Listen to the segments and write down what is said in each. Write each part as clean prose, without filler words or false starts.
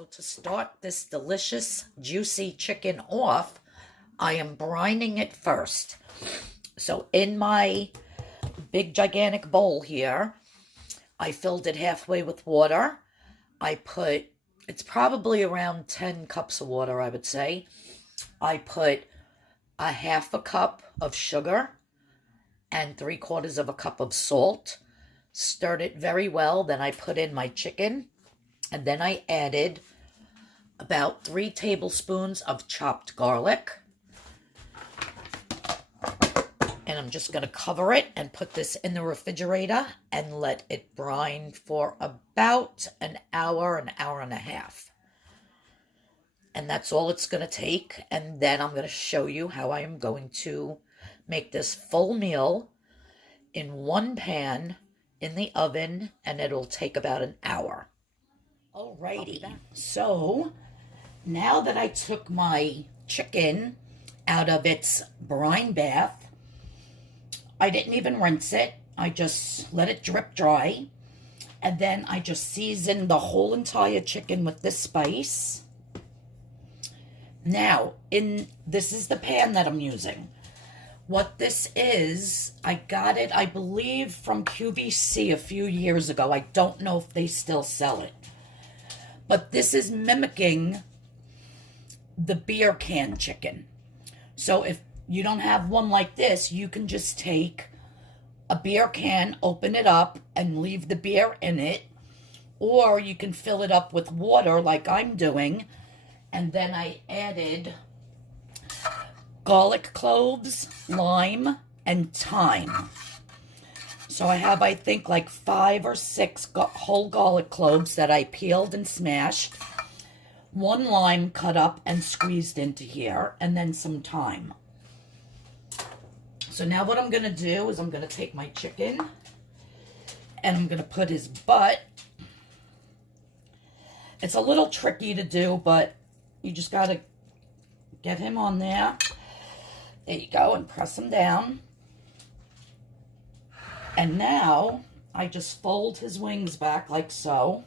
So to start this delicious, juicy chicken off, I am brining it first. So in my big, gigantic bowl here, I filled it halfway with water. It's probably around 10 cups of water, I would say. I put a half a cup of sugar and 3/4 of a cup of salt. Stirred it very well. Then I put in my chicken. And then I added about 3 tablespoons of chopped garlic. And I'm just going to cover it and put this in the refrigerator and let it brine for about an hour and a half. And that's all it's going to take. And then I'm going to show you how I am going to make this full meal in one pan in the oven, and it'll take about an hour. Alrighty, so now that I took my chicken out of its brine bath, I didn't even rinse it. I just let it drip dry. And then I just seasoned the whole entire chicken with this spice. Now, this is the pan that I'm using. What this is, I got it, I believe, from QVC a few years ago. I don't know if they still sell it. But this is mimicking the beer can chicken. So if you don't have one like this, you can just take a beer can, open it up, and leave the beer in it. Or you can fill it up with water like I'm doing. And then I added garlic cloves, lime, and thyme. So I have, I think, like 5 or 6 whole garlic cloves that I peeled and smashed. 1 lime cut up and squeezed into here, and then some thyme. So now what I'm going to do is I'm going to take my chicken, and I'm going to put his butt. It's a little tricky to do, but you just got to get him on there. There you go, and press him down. And now, I just fold his wings back like so.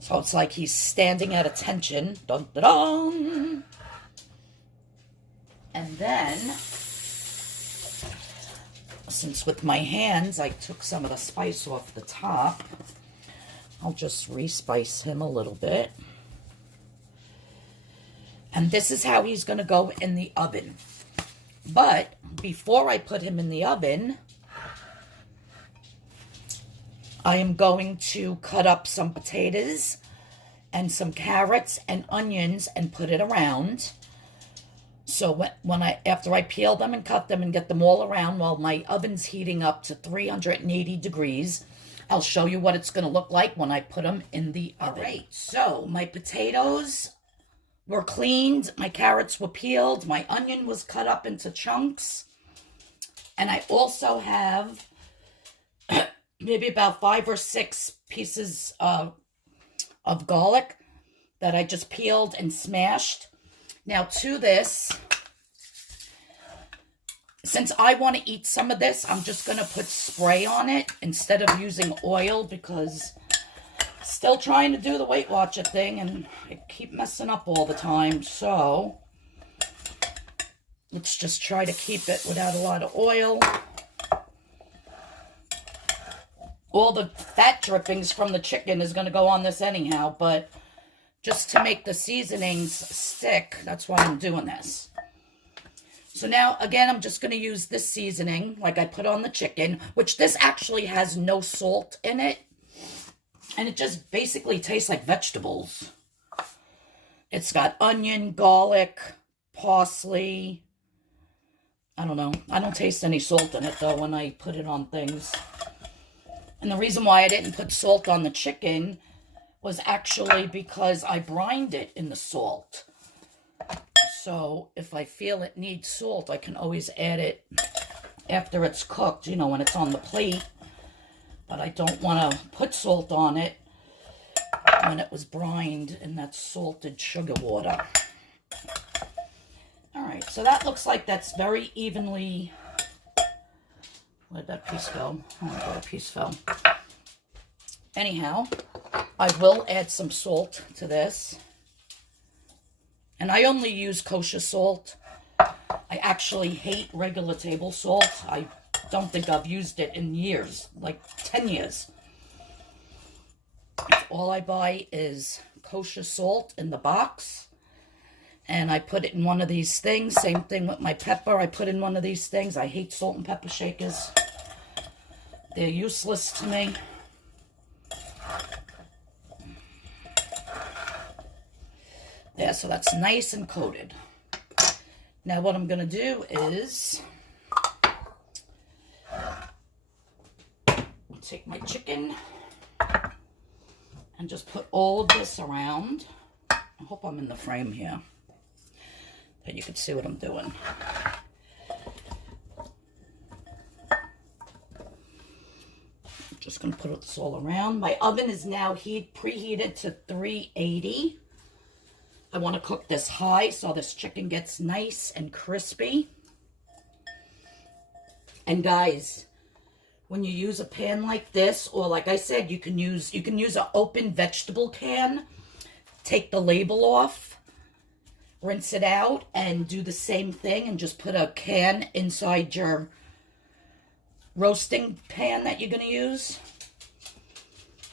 So it's like he's standing at attention. Dun, dun, dun. And then, since with my hands I took some of the spice off the top, I'll just re-spice him a little bit. And this is how he's going to go in the oven. But before I put him in the oven, I am going to cut up some potatoes and some carrots and onions and put it around. So after I peel them and cut them and get them all around while my oven's heating up to 380 degrees, I'll show you what it's going to look like when I put them in the oven. All right, so my potatoes were cleaned, my carrots were peeled, my onion was cut up into chunks, and I also have maybe about 5 or 6 pieces of garlic that I just peeled and smashed. Now to this, since I want to eat some of this, I'm just going to put spray on it instead of using oil, because still trying to do the Weight Watcher thing, and I keep messing up all the time. So let's just try to keep it without a lot of oil. All the fat drippings from the chicken is going to go on this anyhow, but just to make the seasonings stick, that's why I'm doing this. So now, again, I'm just going to use this seasoning like I put on the chicken, which this actually has no salt in it. And it just basically tastes like vegetables. It's got onion, garlic, parsley. I don't know. I don't taste any salt in it, though, when I put it on things. And the reason why I didn't put salt on the chicken was actually because I brined it in the salt. So if I feel it needs salt, I can always add it after it's cooked, you know, when it's on the plate. But I don't want to put salt on it when it was brined in that salted sugar water. All right, so that looks like that's very evenly. Where'd that piece go? Oh, that piece fell. Anyhow, I will add some salt to this. And I only use kosher salt. I actually hate regular table salt. I don't think I've used it in years, like 10 years. All I buy is kosher salt in the box. And I put it in one of these things. Same thing with my pepper. I put in one of these things. I hate salt and pepper shakers. They're useless to me. There, so that's nice and coated. Now what I'm going to do is take my chicken and just put all of this around. I hope I'm in the frame here, that you can see what I'm doing. Just going to put this all around. My oven is now preheated to 380. I want to cook this high so this chicken gets nice and crispy. And guys, when you use a pan like this, or like I said, you can use an open vegetable can. Take the label off, rinse it out, and do the same thing, and just put a can inside your roasting pan that you're going to use.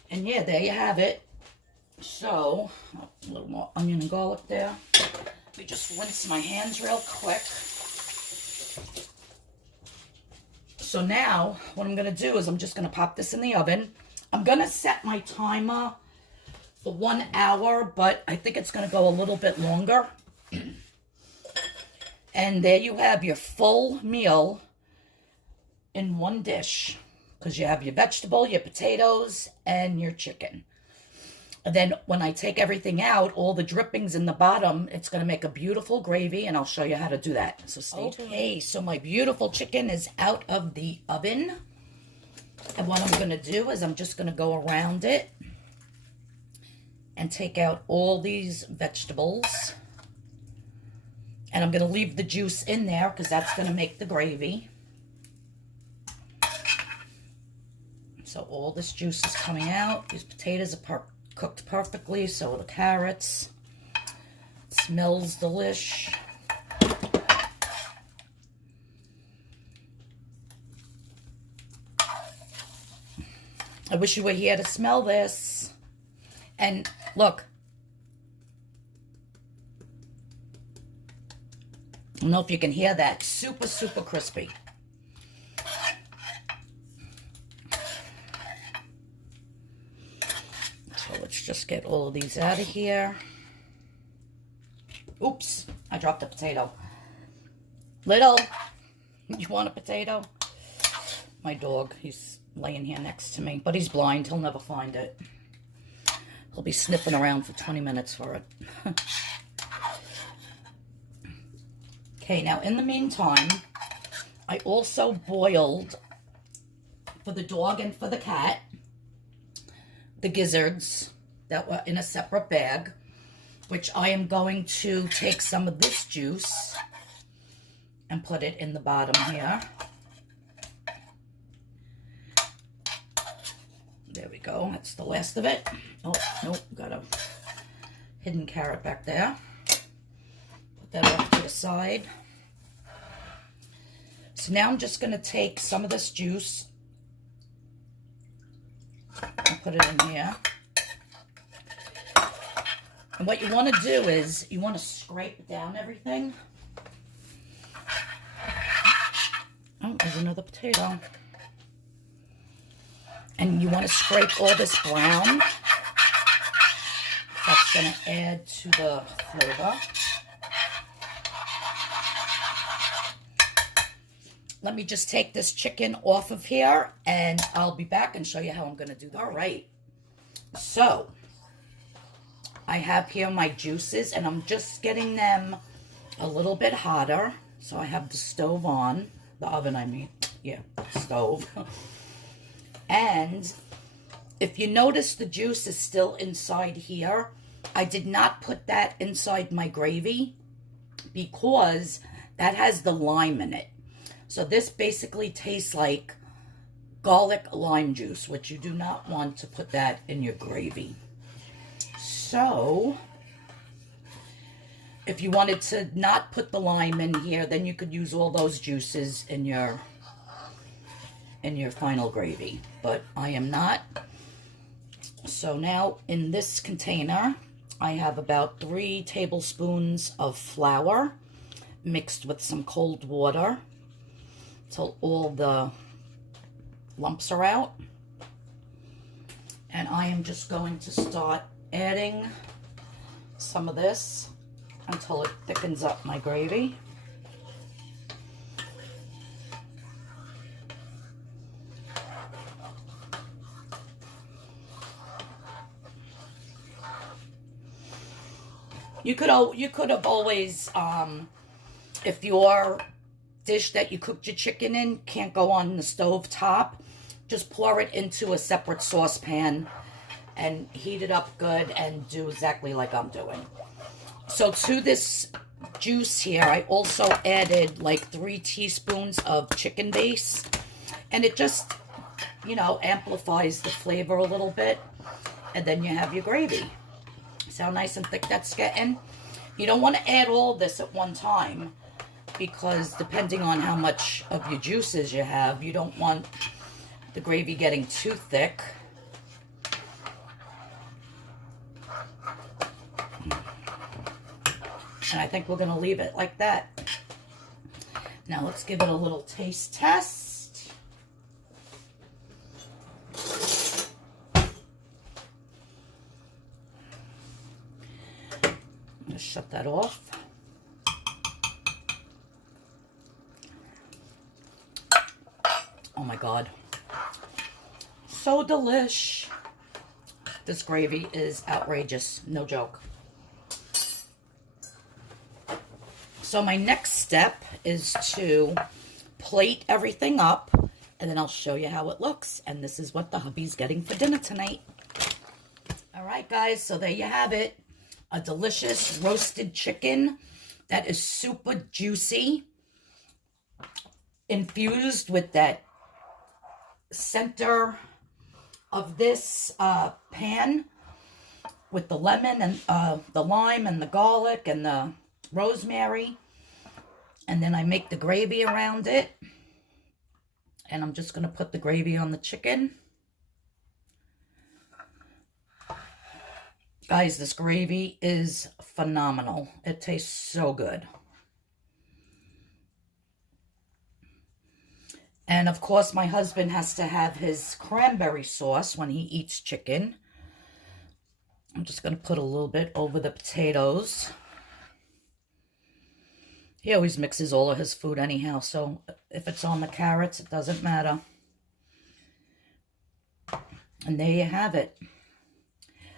And yeah, there you have it. So, a little more onion and garlic there. Let me just rinse my hands real quick. So now, what I'm going to do is I'm just going to pop this in the oven. I'm going to set my timer for 1 hour, but I think it's going to go a little bit longer. And there you have your full meal in one dish. Because you have your vegetable, your potatoes, and your chicken. And then when I take everything out, all the drippings in the bottom, it's going to make a beautiful gravy, and I'll show you how to do that. So stay tuned. Okay, so my beautiful chicken is out of the oven. And what I'm going to do is I'm just going to go around it and take out all these vegetables. And I'm going to leave the juice in there because that's going to make the gravy. So all this juice is coming out. These potatoes are cooked perfectly, so are the carrots. It smells delish. I wish you were here to smell this. And look. I don't know if you can hear that. Super, super crispy. So let's just get all of these out of here. Oops, I dropped a potato. Little, you want a potato? My dog, he's laying here next to me, but he's blind. He'll never find it. He'll be sniffing around for 20 minutes for it. Okay, now in the meantime, I also boiled, for the dog and for the cat, the gizzards that were in a separate bag, which I am going to take some of this juice and put it in the bottom here. There we go. That's the last of it. Oh, nope. Got a hidden carrot back there. Put that off to the side. So now I'm just going to take some of this juice and put it in here. And what you want to do is you want to scrape down everything. Oh, there's another potato. And you want to scrape all this brown. That's going to add to the flavor. Let me just take this chicken off of here, and I'll be back and show you how I'm going to do that. All right. So, I have here my juices, and I'm just getting them a little bit hotter. So I have the stove on. The oven, I mean. Yeah, stove. And if you notice, the juice is still inside here. I did not put that inside my gravy because that has the lime in it. So this basically tastes like garlic lime juice, which you do not want to put that in your gravy. So, if you wanted to not put the lime in here, then you could use all those juices in your final gravy. But I am not. So now in this container, I have about 3 tablespoons of flour mixed with some cold water till all the lumps are out. And I am just going to start adding some of this until it thickens up my gravy. You could have always, if your dish that you cooked your chicken in can't go on the stove top, just pour it into a separate saucepan and heat it up good and do exactly like I'm doing. So to this juice here, I also added like 3 teaspoons of chicken base, and it just, you know, amplifies the flavor a little bit. And then you have your gravy. See how nice and thick that's getting? You don't want to add all this at one time, because depending on how much of your juices you have, you don't want the gravy getting too thick. And I think we're going to leave it like that. Now let's give it a little taste test. Just shut that off. Oh my God. So delish. This gravy is outrageous. No joke. So my next step is to plate everything up, and then I'll show you how it looks. And this is what the hubby's getting for dinner tonight. All right, guys, so there you have it. A delicious roasted chicken that is super juicy, infused with that center of this pan with the lemon and the lime and the garlic and the rosemary. And then I make the gravy around it. And I'm just going to put the gravy on the chicken. Guys, this gravy is phenomenal. It tastes so good. And of course, my husband has to have his cranberry sauce when he eats chicken. I'm just going to put a little bit over the potatoes. He always mixes all of his food anyhow, so if it's on the carrots, it doesn't matter. And there you have it.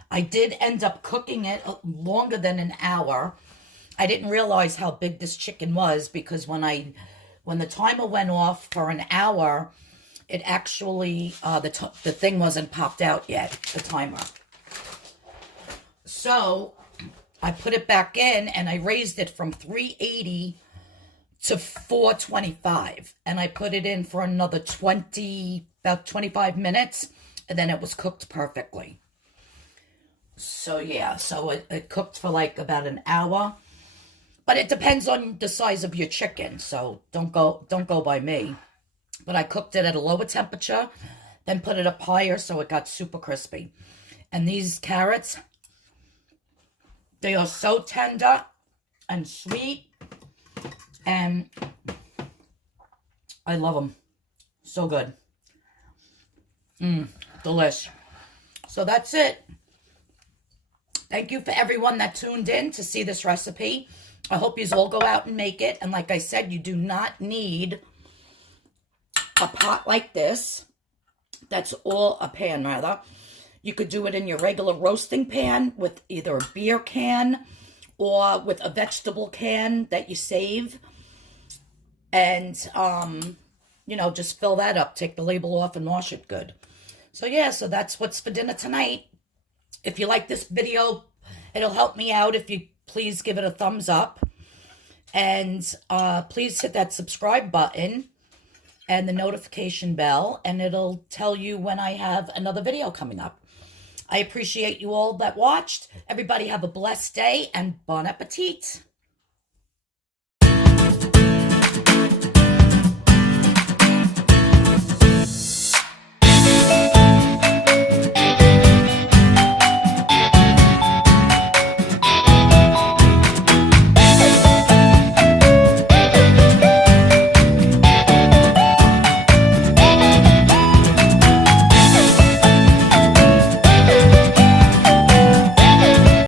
I did end up cooking it longer than an hour. I didn't realize how big this chicken was, because when the timer went off for an hour, it actually, the thing wasn't popped out yet, the timer. So I put it back in, and I raised it from 380 to 425. And I put it in for another about 25 minutes, and then it was cooked perfectly. So yeah, so it cooked for like about an hour. But it depends on the size of your chicken, so don't go by me. But I cooked it at a lower temperature, then put it up higher so it got super crispy. And these carrots, they are so tender and sweet, and I love them. So good. Delish. So that's it. Thank you for everyone that tuned in to see this recipe. I hope you all go out and make it. And like I said, you do not need a pot like this. That's all, a pan rather. You could do it in your regular roasting pan with either a beer can or with a vegetable can that you save. And, you know, just fill that up. Take the label off and wash it good. So yeah, so that's what's for dinner tonight. If you like this video, it'll help me out if you please give it a thumbs up. And please hit that subscribe button. and the notification bell, and it'll tell you when I have another video coming up. I appreciate you all that watched. Everybody have a blessed day, and bon appetit.